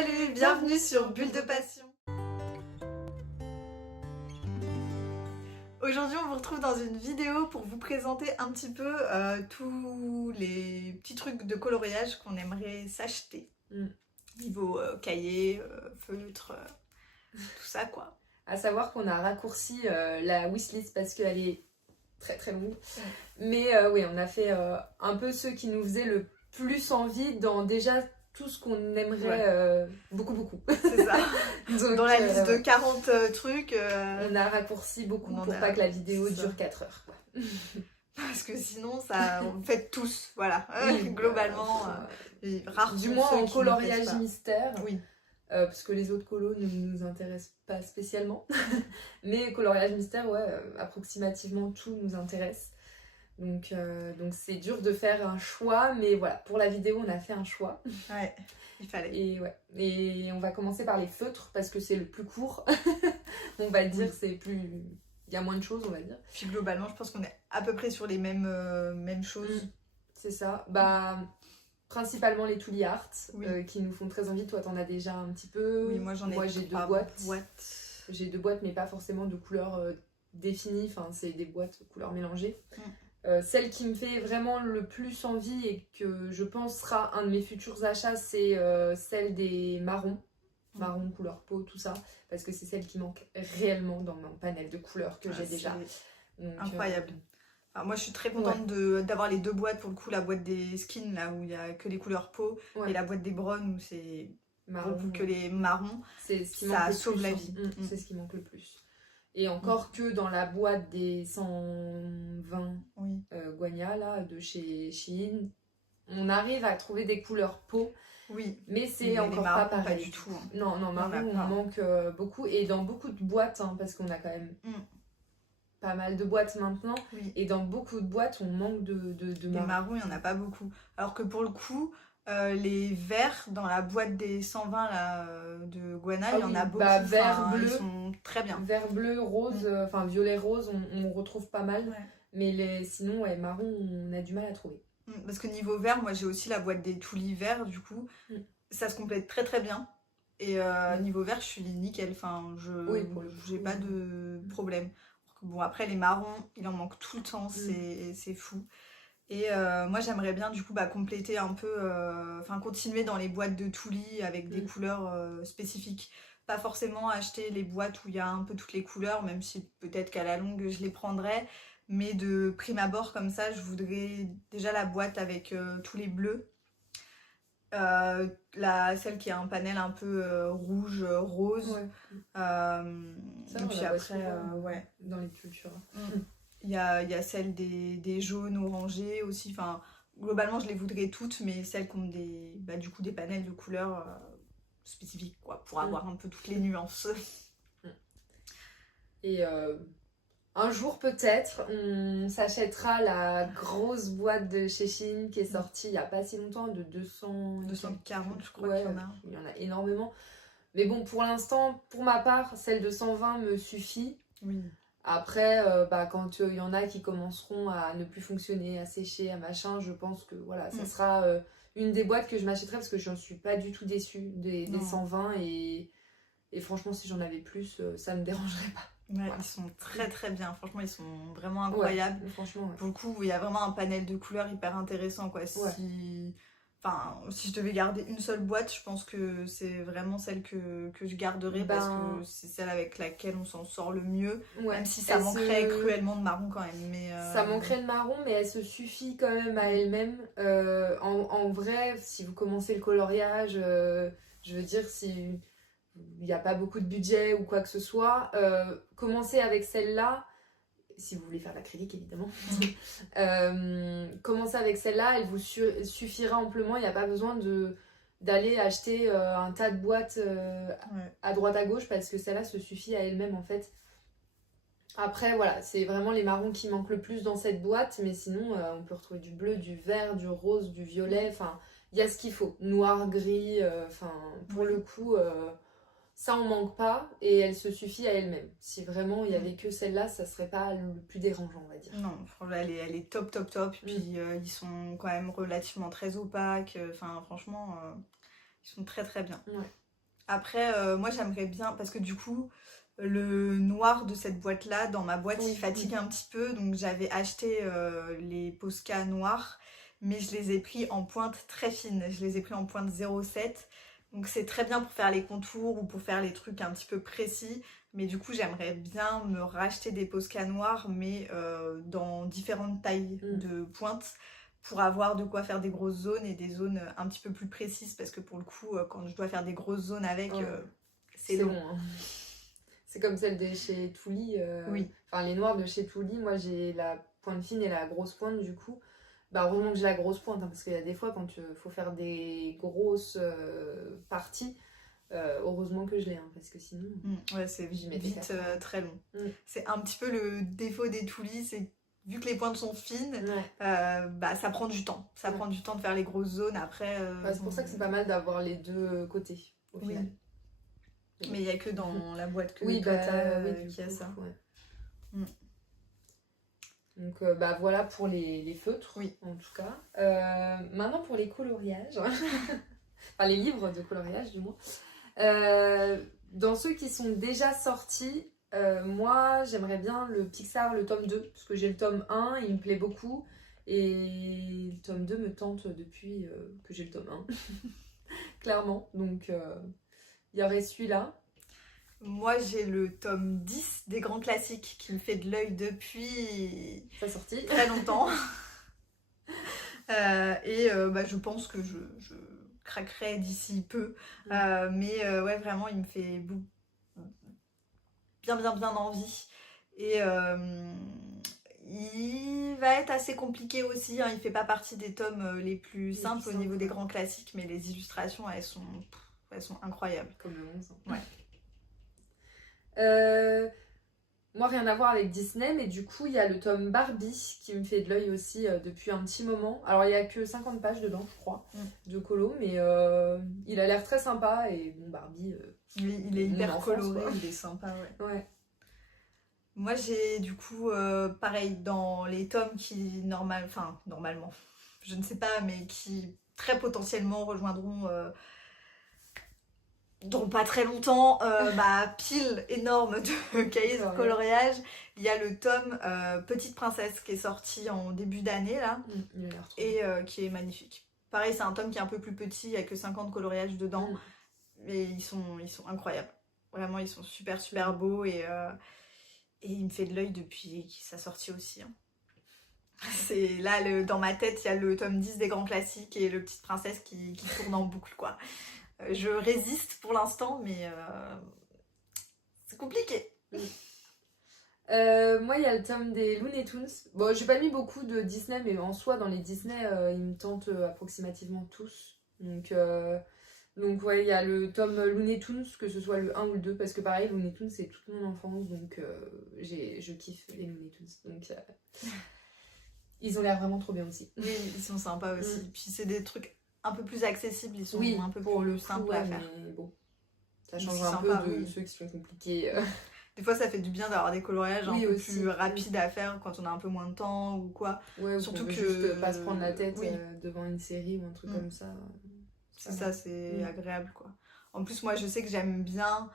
Salut, bienvenue sur Bulle de Passion. Aujourd'hui, on vous retrouve dans une vidéo pour vous présenter un petit peu tous les petits trucs de coloriage qu'on aimerait s'acheter. Niveau cahier, feutre, tout ça quoi. À savoir qu'on a raccourci la wishlist parce qu'elle est très très longue. Mais oui, on a fait un peu ceux qui nous faisaient le plus envie dans déjà tout ce qu'on aimerait beaucoup. C'est ça. Donc, dans la liste de 40 trucs. On a raccourci beaucoup pour pas que la vidéo dure 4 heures. Quoi. Parce que sinon, ça, on fait tous, voilà. Oui, globalement, rares du sont moins ceux en qui coloriage nous plaisent pas. mystère. Oui. Parce que les autres colos ne nous intéressent pas spécialement. Mais coloriage mystère, ouais, approximativement tout nous intéresse. Donc c'est dur de faire un choix, mais voilà, pour la vidéo, on a fait un choix. Ouais, il fallait. Et on va commencer par les feutres parce que c'est le plus court. On va dire, c'est plus... Il y a moins de choses, on va dire. Puis globalement, je pense qu'on est à peu près sur les mêmes choses. C'est ça. Bah, principalement les Tooly Art qui nous font très envie. Toi, t'en as déjà un petit peu. Oui, moi j'en ai. Moi, j'ai 2 boîtes. J'ai 2 boîtes, mais pas forcément de couleurs définies. Enfin, c'est des boîtes couleurs mélangées. Celle qui me fait vraiment le plus envie et que je pense sera un de mes futurs achats, c'est celle des marrons. Marron, couleur peau, tout ça. Parce que c'est celle qui manque réellement dans mon panel de couleurs que j'ai déjà. Donc, incroyable. Alors moi je suis très contente d'avoir les 2 boîtes. Pour le coup, la boîte des skins là où il n'y a que les couleurs peau et la boîte des browns où c'est que les marrons. C'est ce qui ça sauve la vie. C'est ce qui manque le plus. Et encore que dans la boîte des 120 Guania là, de chez Shein, on arrive à trouver des couleurs peau. Oui, mais c'est encore pas pareil. Pas du tout. Non, marron, on manque beaucoup. Et dans beaucoup de boîtes, parce qu'on a quand même pas mal de boîtes maintenant. Et dans beaucoup de boîtes, on manque de marron. Les marrons, il n'y en a pas beaucoup. Alors que pour le coup, les verts, dans la boîte des 120 là, de Guana, il y en a beaucoup. Bah, vert, bleu, ils sont très bien. Vert, bleu, rose, enfin violet, rose, on retrouve pas mal. Mais sinon, marron, on a du mal à trouver. Parce que niveau vert, moi j'ai aussi la boîte des Tooly verts, du coup, ça se complète très très bien. Et niveau vert, je suis nickel, enfin, j'ai pas de problème. Bon, après les marrons, il en manque tout le temps, c'est fou. Et moi j'aimerais bien du coup compléter un peu, continuer dans les boîtes de Tooly avec des couleurs spécifiques. Pas forcément acheter les boîtes où il y a un peu toutes les couleurs, même si peut-être qu'à la longue je les prendrais. Mais de prime abord comme ça, je voudrais déjà la boîte avec tous les bleus. Celle qui a un panel un peu rouge, rose. Ça, et puis après, dans les cultures. Il y a celle des jaunes, orangés aussi. Enfin, globalement, je les voudrais toutes, mais celles qui ont des panels de couleurs spécifiques, quoi, pour avoir un peu toutes les nuances. Et un jour peut-être, on s'achètera la grosse boîte de chez Shein qui est sortie il n'y a pas si longtemps, de 240 je crois qu'il y en a. Il y en a énormément. Mais bon, pour l'instant, pour ma part, celle de 120 me suffit. Après, quand il y en a qui commenceront à ne plus fonctionner, à sécher, à machin, je pense que voilà, ça sera une des boîtes que je m'achèterai parce que je n'en suis pas du tout déçue des 120 et franchement, si j'en avais plus, ça ne me dérangerait pas. Ils sont très très bien, franchement ils sont vraiment incroyables. Franchement, pour le coup il y a vraiment un panel de couleurs hyper intéressant quoi. Si je devais garder une seule boîte, je pense que c'est vraiment celle que je garderais parce que c'est celle avec laquelle on s'en sort le mieux, même si ça manquerait cruellement de marron quand même. Ça manquerait de marron, mais elle se suffit quand même à elle-même. En vrai, si vous commencez le coloriage, je veux dire, si il n'y a pas beaucoup de budget ou quoi que ce soit, commencez avec celle-là, si vous voulez faire de l'acrylique évidemment. Commencez avec celle-là, elle vous suffira amplement, il n'y a pas besoin d'aller acheter un tas de boîtes à droite à gauche parce que celle-là se suffit à elle-même en fait. Après voilà, c'est vraiment les marrons qui manquent le plus dans cette boîte, mais sinon on peut retrouver du bleu, du vert, du rose, du violet, enfin il y a ce qu'il faut, noir, gris, pour le coup... Ça, on manque pas et elle se suffit à elle-même. Si vraiment il y avait que celle-là, ça serait pas le plus dérangeant, on va dire. Non, franchement, elle est top. Puis ils sont quand même relativement très opaques. Enfin, franchement, ils sont très très bien. Après, moi j'aimerais bien, parce que du coup, le noir de cette boîte-là, dans ma boîte, il fatigue un petit peu. Donc j'avais acheté les Posca noirs, mais je les ai pris en pointe très fine. Je les ai pris en pointe 0,7. Donc c'est très bien pour faire les contours ou pour faire les trucs un petit peu précis. Mais du coup, j'aimerais bien me racheter des Posca noirs, mais dans différentes tailles de pointe, pour avoir de quoi faire des grosses zones et des zones un petit peu plus précises. Parce que pour le coup, quand je dois faire des grosses zones avec, c'est long. Hein. C'est comme celle de chez Touli. Oui. Enfin, les noirs de chez Touli, moi j'ai la pointe fine et la grosse pointe du coup. Bah, heureusement que j'ai la grosse pointe, hein, parce qu'il y a des fois quand il faut faire des grosses parties, heureusement que je l'ai, hein, parce que sinon. Ouais, c'est vite très long. C'est un petit peu le défaut des Touli, c'est vu que les pointes sont fines, bah, ça prend du temps. Ça prend du temps de faire les grosses zones. Après. C'est pour ça que c'est pas mal d'avoir les deux côtés au final. Mais il n'y a que dans la boîte que qu'il y a ça. Donc bah voilà pour les feutres, en tout cas. Maintenant pour les coloriages, enfin les livres de coloriage du moins. Dans ceux qui sont déjà sortis, moi j'aimerais bien le Pixar, le tome 2, parce que j'ai le tome 1, il me plaît beaucoup. Et le tome 2 me tente depuis que j'ai le tome 1, clairement. Donc il y aurait celui-là. Moi, j'ai le tome 10 des grands classiques qui me fait de l'œil depuis sa sortie très longtemps. Bah, je pense que je craquerai d'ici peu. Mais ouais, vraiment, il me fait bien envie. Et il va être assez compliqué aussi. Hein. Il fait pas partie des tomes les plus simples au niveau des grands classiques, mais les illustrations, elles sont incroyables. Comme le 11. Ouais. Moi, rien à voir avec Disney, mais du coup, il y a le tome Barbie qui me fait de l'œil aussi depuis un petit moment. Alors, il n'y a que 50 pages dedans, je crois, de colo, mais il a l'air très sympa. Et bon, Barbie. Il est hyper coloré, il est sympa, ouais. Moi, j'ai du coup, pareil, dans les tomes qui, normalement, je ne sais pas, mais qui très potentiellement rejoindront. Dans pas très longtemps, ma pile énorme de cahiers de coloriage. Il y a le tome Petite Princesse qui est sorti en début d'année là, et qui est magnifique. Pareil, c'est un tome qui est un peu plus petit, il n'y a que 50 coloriages dedans, mais ils sont incroyables. Vraiment, ils sont super beaux et il me fait de l'œil depuis sa sortie aussi. Hein. C'est là, dans ma tête, il y a le tome 10 des grands classiques et le Petite Princesse qui tourne en boucle, quoi. Je résiste pour l'instant, mais c'est compliqué. Moi, il y a le tome des Looney Tunes. Bon, j'ai pas mis beaucoup de Disney, mais en soi, dans les Disney, ils me tentent approximativement tous. Donc ouais, il y a le tome Looney Tunes, que ce soit le 1 ou le 2, parce que pareil, Looney Tunes, c'est toute mon enfance, donc je kiffe les Looney Tunes. Donc ils ont l'air vraiment trop bien aussi. Oui, ils sont sympas aussi. Puis c'est des trucs un peu plus accessibles, ils sont un peu pour plus simples à faire. Mais bon, ça change un peu de ceux qui sont compliqués. Des fois, ça fait du bien d'avoir des coloriages un peu plus rapides à faire quand on a un peu moins de temps ou quoi. Ouais, surtout que juste pas se prendre la tête devant une série ou un truc comme ça. C'est ça, c'est agréable quoi. En plus, moi, je sais que j'aime bien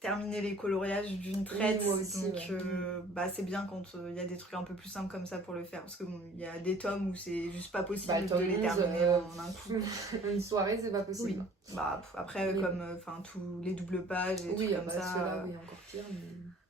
terminer les coloriages d'une traite, moi aussi, donc bah, c'est bien quand il y a des trucs un peu plus simples comme ça pour le faire, parce que bon, il y a des tomes où c'est juste pas possible de les terminer en un coup. Une soirée, c'est pas possible. Bah, après, comme tous les doubles pages et trucs comme ça. Ceux-là, encore pire. Mais...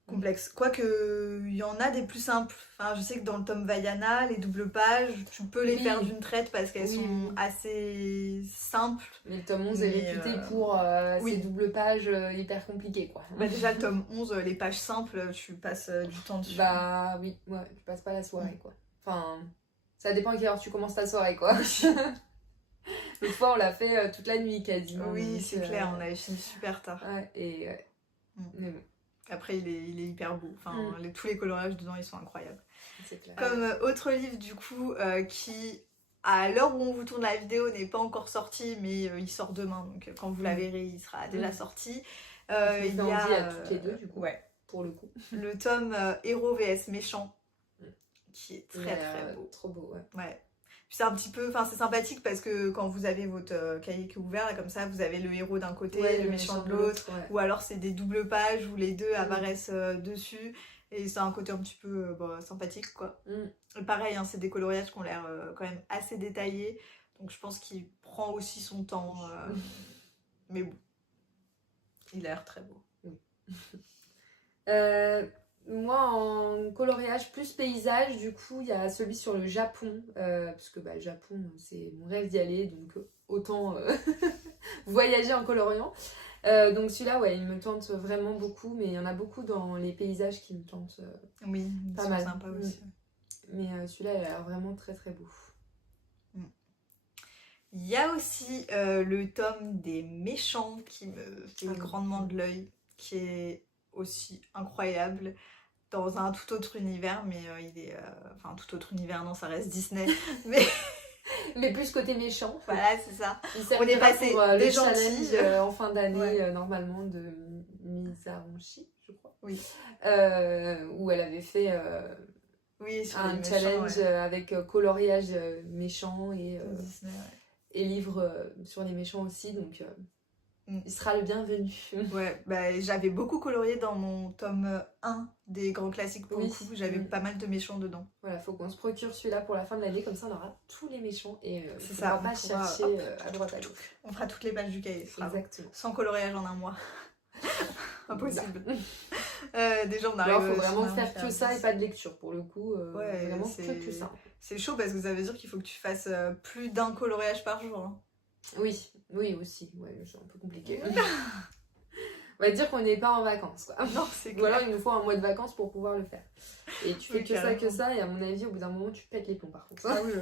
complexe. Quoique, il y en a des plus simples. Enfin, je sais que dans le tome Vaiana, les doubles pages, tu peux les faire d'une traite parce qu'elles sont assez simples. Mais le tome 11 est réputé pour ces doubles pages hyper compliquées, quoi. Bah, déjà, le tome 11, les pages simples, tu passes du temps dessus. Bah oui, tu passes pas la soirée, quoi. Enfin, ça dépend à quelle heure tu commences ta soirée, quoi. L'autre fois, on l'a fait toute la nuit, quasiment. Oui, c'est clair, on avait fini super tard. Ouais, mais bon. Après, il est hyper beau. Enfin, tous les coloriages dedans, ils sont incroyables. C'est clair. Comme autre livre, du coup, qui, à l'heure où on vous tourne la vidéo, n'est pas encore sorti, mais il sort demain. Donc, quand vous la verrez, il sera déjà sorti. Il y a toutes les deux, du coup. Ouais. Pour le coup. Le tome Héros vs Méchant, qui est très beau. Trop beau, ouais. c'est un petit peu, enfin c'est sympathique parce que quand vous avez votre cahier qui est ouvert, là, comme ça, vous avez le héros d'un côté, le méchant de l'autre, ou alors c'est des doubles pages où les deux apparaissent dessus, et c'est un côté un petit peu sympathique, quoi. Et pareil, hein, c'est des coloriages qui ont l'air quand même assez détaillés, donc je pense qu'il prend aussi son temps, mais bon, il a l'air très beau. Moi, en coloriage plus paysage, du coup, il y a celui sur le Japon, parce que le Japon, c'est mon rêve d'y aller, donc autant voyager en coloriant. Donc celui-là, ouais, il me tente vraiment beaucoup, mais il y en a beaucoup dans les paysages qui me tentent oui, pas mal. Sympa aussi. Mais celui-là, il a l'air vraiment très très beau. Il y a aussi le tome des méchants qui me fait grandement de l'œil, qui est aussi incroyable dans un tout autre univers, mais il est enfin tout autre univers, non, ça reste Disney, mais plus côté méchant. Voilà, c'est ça. On est passé pour le challenge en fin d'année normalement de Misaronchi, je crois. Oui. Où elle avait fait sur un challenge avec coloriage méchant et Disney, et livre sur les méchants aussi, donc il sera le bienvenu. Ouais, j'avais beaucoup colorié dans mon tome 1 des grands classiques pour le coup, j'avais pas mal de méchants dedans. Voilà, faut qu'on se procure celui-là pour la fin de l'année, comme ça on aura tous les méchants et on va pas chercher à droite à gauche. On fera toutes les pages du cahier, exactement. Sans coloriage en un mois. Impossible. Déjà on arrive. Alors faut vraiment faire que ça et pas de lecture pour le coup. Vraiment que ça. C'est chaud parce que ça veut dire qu'il faut que tu fasses plus d'un coloriage par jour. Hein. Oui aussi. Ouais, c'est un peu compliqué. On va dire qu'on n'est pas en vacances, quoi. Non, c'est clair. Ou alors il nous faut un mois de vacances pour pouvoir le faire. Et tu fais que ça, et à mon avis, au bout d'un moment, tu pètes les plombs par contre. Ah oui,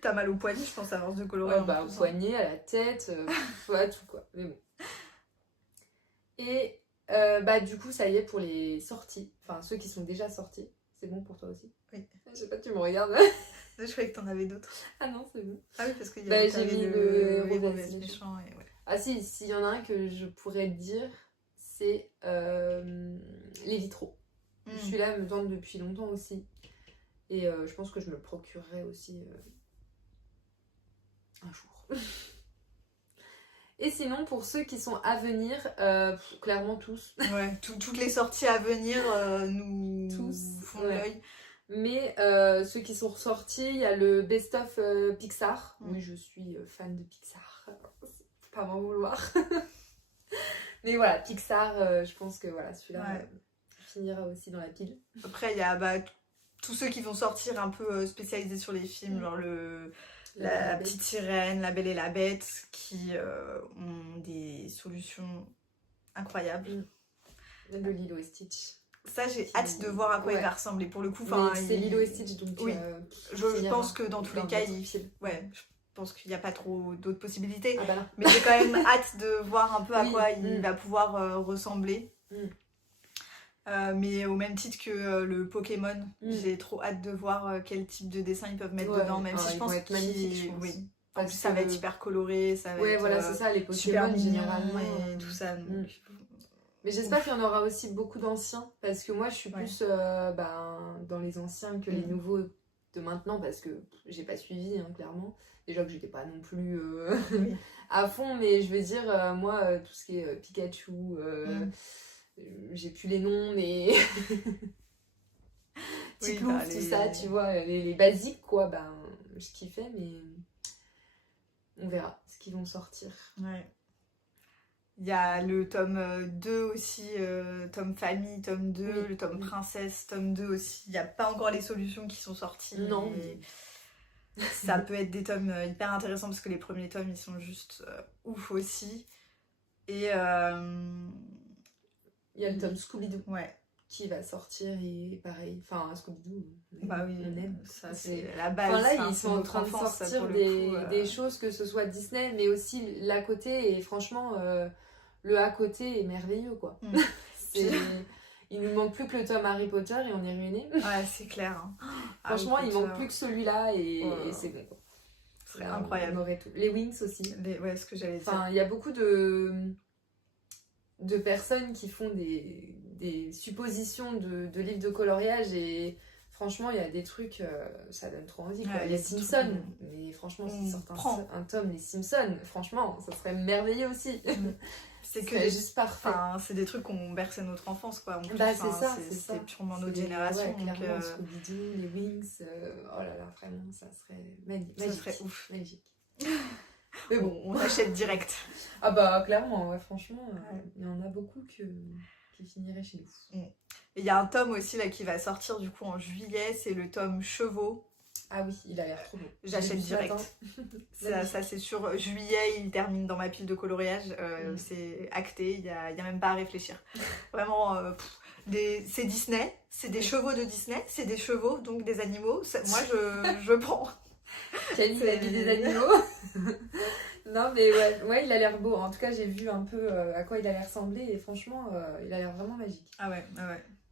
t'as mal au poignet, je pense, à force de colorer. Au poignet, à la tête, à tout quoi. Mais bon. Et du coup, ça y est pour les sorties. Enfin, ceux qui sont déjà sortis. C'est bon pour toi aussi? Oui. Je sais pas, tu me regardes. Je croyais que t'en avais d'autres. Ah non, c'est bon. Ah oui, parce qu'il y a j'ai mis le héros méchant. Et Ah si, s'il y en a un que je pourrais te dire, c'est les vitraux. Celui-là me tente depuis longtemps aussi. Et je pense que je me le procurerai aussi un jour. Et sinon, pour ceux qui sont à venir, clairement tous. Ouais, toutes les sorties à venir nous font l'œil. Mais ceux qui sont ressortis, il y a le best-of Pixar. Oui, je suis fan de Pixar. Faut pas m'en vouloir. Mais voilà, Pixar, je pense que celui-là finira aussi dans la pile. Après, il y a tous ceux qui vont sortir un peu spécialisés sur les films, genre la petite sirène, La Belle et la Bête, qui ont des solutions incroyables. Le Lilo et Stitch. Ça, j'ai hâte de voir à quoi il va ressembler. Pour le coup, c'est Lilo et Stitch, donc oui. Je pense que dans tous les cas, je pense qu'il n'y a pas trop d'autres possibilités. Ah bah non. Mais j'ai quand même hâte de voir un peu à quoi il va pouvoir ressembler. Mais au même titre que le Pokémon, j'ai trop hâte de voir quel type de dessin ils peuvent mettre dedans, même si je pense qu'ils... Oui. En plus, ça va être hyper coloré, ça va être voilà, c'est ça, les Pokémon généralement et tout ça. Donc... Mais j'espère qu'il y en aura aussi beaucoup d'anciens, parce que moi je suis plus dans les anciens que les nouveaux de maintenant, parce que j'ai pas suivi, clairement. Déjà que j'étais pas non plus à fond, mais je veux dire, moi, tout ce qui est Pikachu, j'ai plus les noms, mais Tiplouf, tout ça, tu vois, les basiques, quoi, je kiffais, mais on verra ce qu'ils vont sortir. Ouais. Il y a le tome 2 aussi, tome famille, tome 2, le tome princesse, tome 2 aussi. Il n'y a pas encore les solutions qui sont sorties. Non. Ça peut être des tomes hyper intéressants parce que les premiers tomes, ils sont juste ouf aussi. Et il y a le tome Scooby-Doo. Ouais. Qui va sortir et pareil. Enfin, Scooby-Doo, on aime. Ça, c'est la base. Enfin, là, ils sont en train de sortir des choses, que ce soit Disney, mais aussi l'à côté. Et franchement, le à côté est merveilleux, quoi. Il nous manque plus que le tome Harry Potter et on est ruiné. Ouais, c'est clair. Hein. Franchement, il manque plus que celui-là et c'est bon. Ce serait incroyable. On aurait tout. Les Wings aussi. Ouais, ce que j'allais dire. Enfin, il y a beaucoup de personnes qui font des suppositions de livres de coloriage et Franchement, il y a des trucs, ça donne trop envie. Quoi. Les Simpsons, mais franchement, s'ils sortent un tome, les Simpsons, franchement, ça serait merveilleux aussi. C'est que juste parfait. Enfin, c'est des trucs qu'on bercé notre enfance, quoi. En plus, c'est purement notre génération. Ouais, clairement, Scooby-Doo, les Wings, oh là là, vraiment, ça serait magique. Ça serait ouf. Magique. Mais bon, on achète direct. Ah bah, clairement, ouais, franchement, il y en a beaucoup qui finiraient chez nous. Et il y a un tome aussi là qui va sortir du coup en juillet, c'est le tome Chevaux. Ah oui, il a l'air trop beau. J'achète direct. ça c'est sûr, juillet, il termine dans ma pile de coloriage. C'est acté, il y a même pas à réfléchir. Vraiment, c'est Disney, c'est des chevaux de Disney, c'est des chevaux, donc des animaux. Moi, je prends. Quelle la vie des animaux. Non mais ouais, il a l'air beau. En tout cas, j'ai vu un peu à quoi il allait ressembler et franchement, il a l'air vraiment magique. Ah ouais.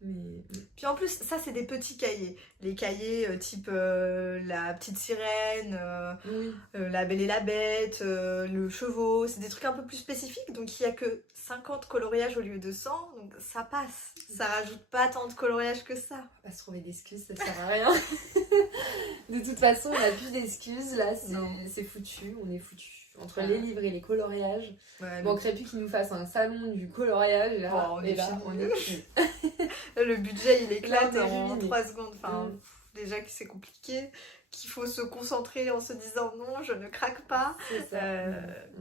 Mais... Puis en plus, ça c'est des petits cahiers. Les cahiers type La Petite Sirène, La Belle et la Bête, le Chevaux, c'est des trucs un peu plus spécifiques. Donc il n'y a que 50 coloriages au lieu de 100, donc ça passe. Ça rajoute pas tant de coloriage que ça. On va pas se trouver d'excuses, ça sert à rien. De toute façon, on n'a plus d'excuses, là, c'est foutu, on est foutu. Entre les livres et les coloriages, il manquerait plus qu'ils nous fassent un salon du coloriage, là, on est plus. Le budget, il éclate en 3 secondes. Enfin, déjà que c'est compliqué, qu'il faut se concentrer en se disant non, je ne craque pas. C'est ça.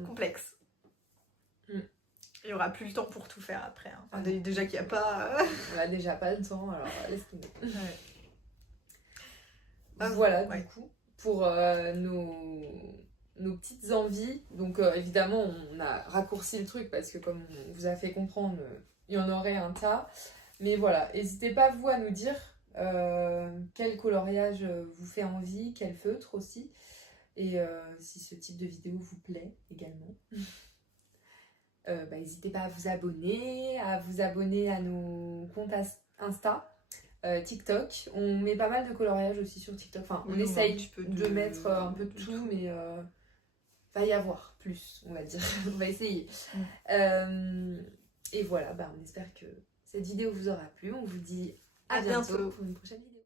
Complexe. Il n'y aura plus le temps pour tout faire après. Hein. Enfin, déjà qu'il n'y a pas... On n'a déjà pas le temps, alors laisse tomber. Voilà, du coup, pour nos petites envies. Donc évidemment, on a raccourci le truc parce que comme on vous a fait comprendre, il y en aurait un tas. Mais voilà, n'hésitez pas vous à nous dire quel coloriage vous fait envie, quel feutre aussi. Et si ce type de vidéo vous plaît également. N'hésitez pas à vous abonner à nos comptes Insta, TikTok. On met pas mal de coloriage aussi sur TikTok. Enfin, on essaye de mettre un peu de tout, mais va y avoir plus, on va dire. On va essayer. Et voilà, on espère que cette vidéo vous aura plu. On vous dit à bientôt pour une prochaine vidéo.